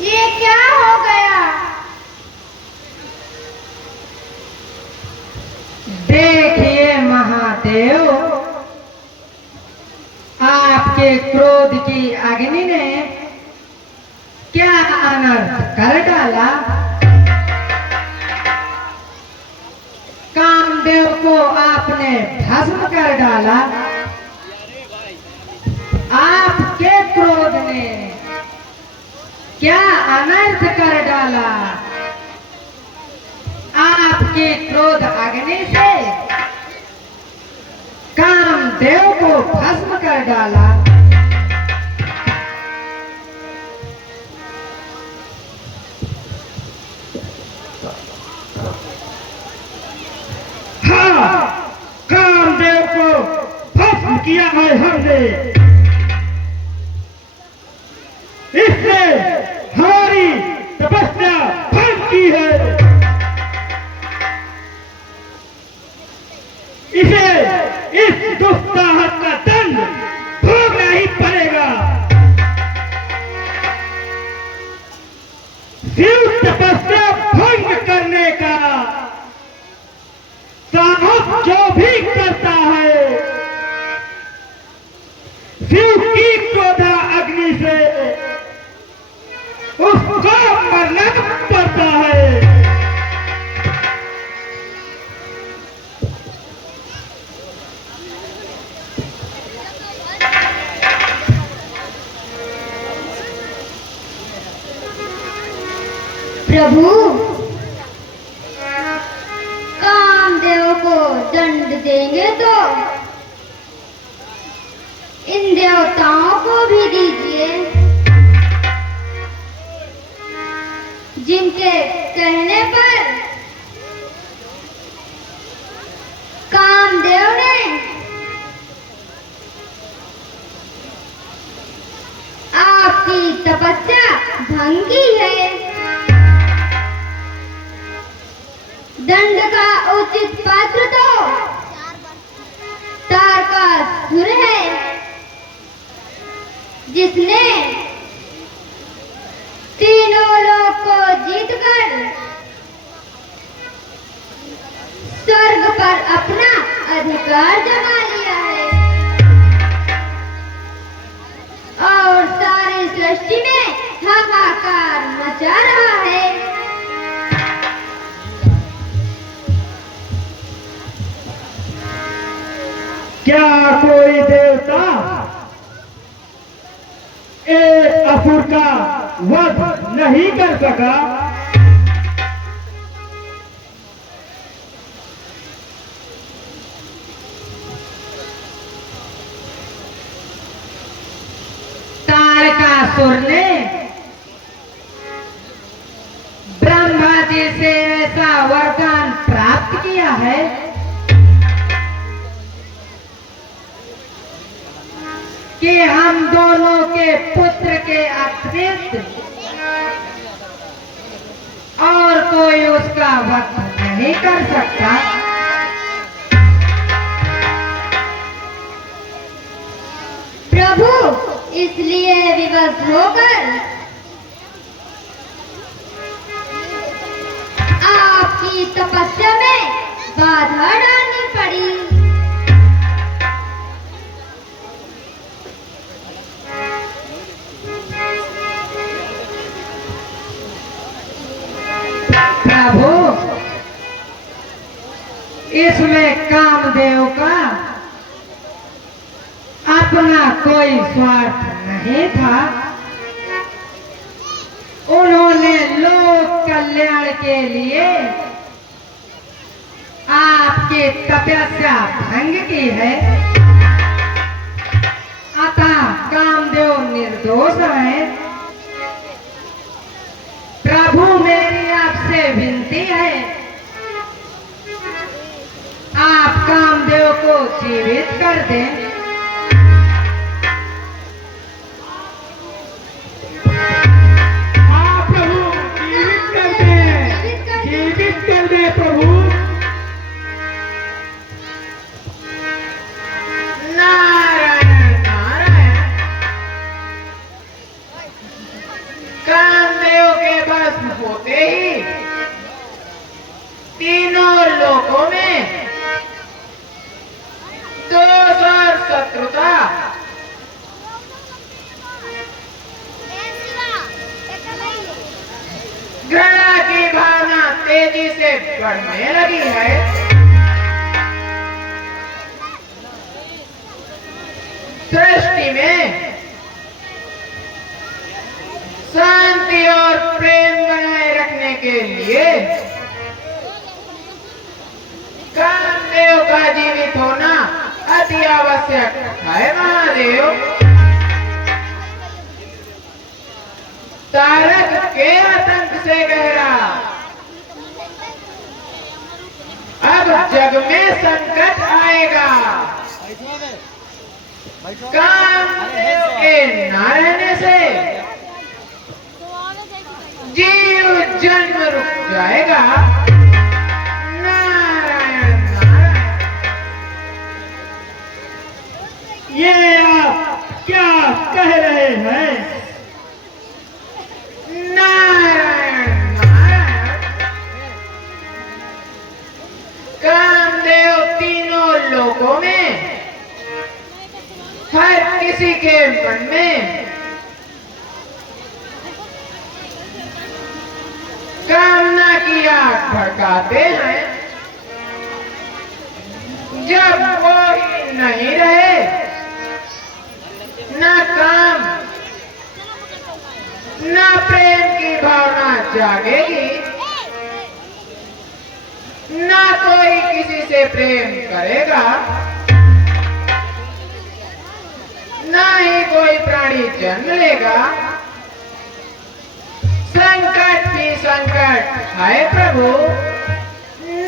ये क्या हो गया? देखिए महादेव, आपके क्रोध की अग्नि ने क्या अनर्थ कर डाला। कामदेव को आपने भस्म कर डाला। आपके क्रोध ने क्या अनर्थ कर डाला। आपके क्रोध अग्नि से कामदेव को भस्म कर डाला। हाँ, कामदेव को भस्म किया है हमने। इसने हमारी तपस्या भंग की है। इसे इस दुस्साहस का दंड भोगना ही पड़ेगा। शिव तपस्या भंग करने का साहस जो भी करता है, शिव की क्रोधा अग्नि से उसको मरना पड़ता है। प्रभु, कामदेव को दंड देंगे तो इन देवताओं को भी दीजिए, जिनके कहने पर कामदेव ने आपकी तपस्या भंग की है। दंड का उचित पात्र तो तारकासुर है, जिसने तीनों लोक को जीतकर स्वर्ग पर अपना अधिकार जमा लिया है और सारी सृष्टि में हाहाकार मचा रहा है। क्या कोई देवता एक असुर का वध नहीं कर सका? तारकासुर ने ब्रह्मा जी से ऐसा वरदान प्राप्त किया है कि हम दोनों के पुत्र के अतिरिक्त और कोई उसका वध नहीं कर सकता। प्रभु, इसलिए विवश होकर आपकी तपस्या में बाधा डालनी पड़ी। प्रभु, इसमें कामदेव का अपना कोई स्वार्थ नहीं था। उन्होंने लोक कल्याण के लिए आपकी तपस्या भंग की है, अतः कामदेव निर्दोष है। प्रभु, मेरी आपसे विनती है, आप कामदेव को जीवित कर दें। हाँ प्रभु, जीवित कर दे, जीवित कर दे प्रभु। नारायण नारायण। कामदेव होते ही तीनों लोकों में दोष और शत्रुता, घृणा की भावना तेजी से बढ़ने लगी है। सृष्टि में शांति और प्रेम बनाए रखने के लिए कामदेव का जीवित होना अति आवश्यक है। महादेव तारक के आतंक से गहरा अब जग में संकट आएगा। कामदेव के न रहने से जीव जन्म रुक जाएगा। नारायण नारायण। ये आप क्या कह रहे हैं? नारायण नारायण। कामदेव तीनों लोकों में हर किसी के मन में कामना की आग भड़काते हैं। जब वो ही नहीं रहे, न काम न प्रेम की भावना जागेगी, न कोई किसी से प्रेम करेगा, न ही कोई प्राणी जन्म लेगा। संकट ही संकट है प्रभु।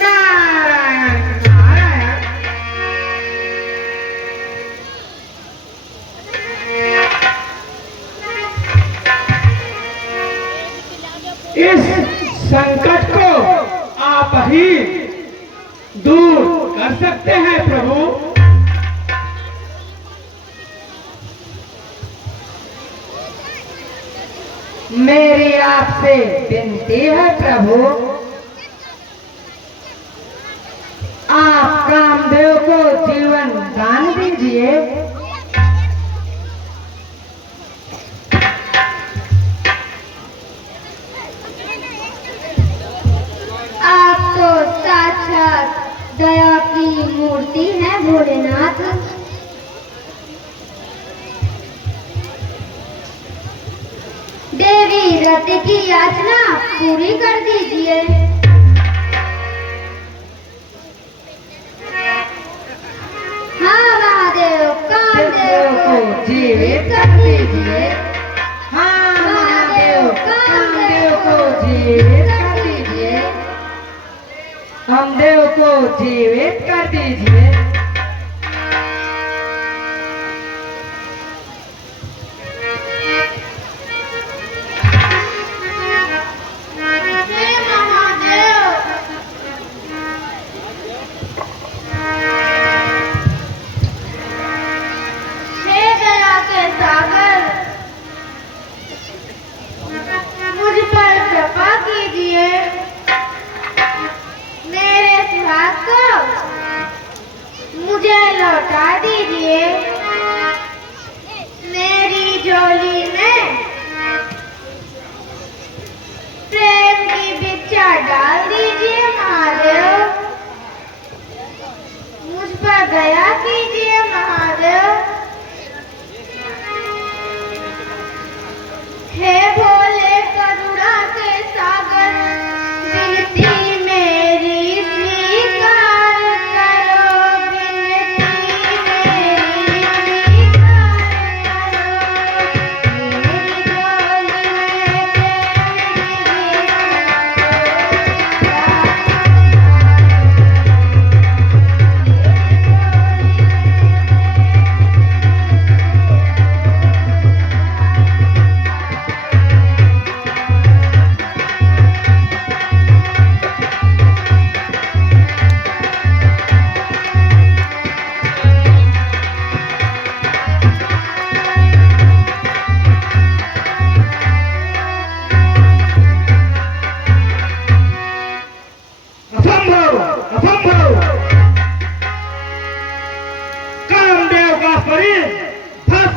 नारायण नारायण। इस संकट को आप ही दूर कर सकते हैं प्रभु। मेरी आपसे विनती है प्रभु, आप कामदेव को जीवन दान दीजिए। आप तो साक्षात दया की मूर्ति है भोलेनाथ। देवी रति की याचना पूरी कर दीजिए। हाँ महादेव, कामदेव को जीवित कर दीजिए। हाँ महादेव, कामदेव को जीवित कर दीजिए। कामदेव को जीवित कर दीजिए। मुझ पर कृपा कीजिए। मेरे सुहाग को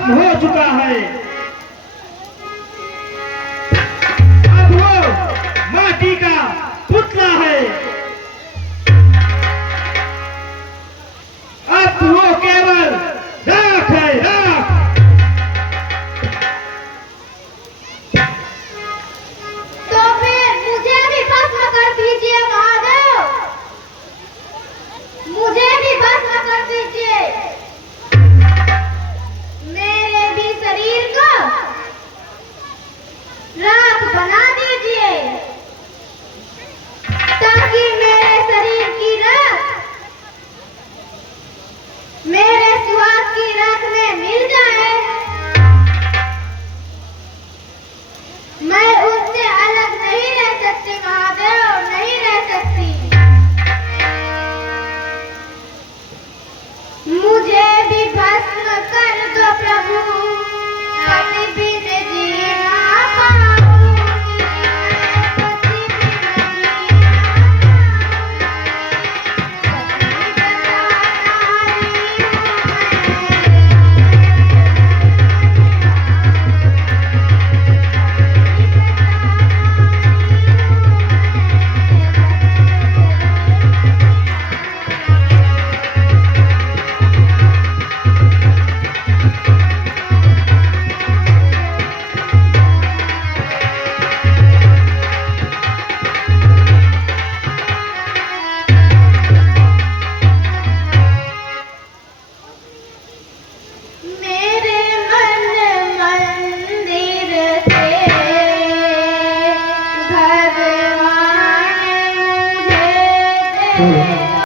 भस्म हो चुका है। अब वो माटी का पुतला है। अब वो केवल राख है, राख। तो फिर मुझे भी भस्म कर दीजिए महादेव, मुझे भी भस्म कर दीजिए। मेरे भी शरीर को राख बना दीजिए, ताकि मेरे शरीर की राख मेरे सुहाग की राख में मिल जाए। मैं उससे अलग नहीं रह सकती महादेव, नहीं रह सकती। मुझे भी भस्म कर दो प्रभु, पति बिन जी ना पाऊंगी, पति बिन जी ना मेरे मन मंदिर से भगवान मुझे दे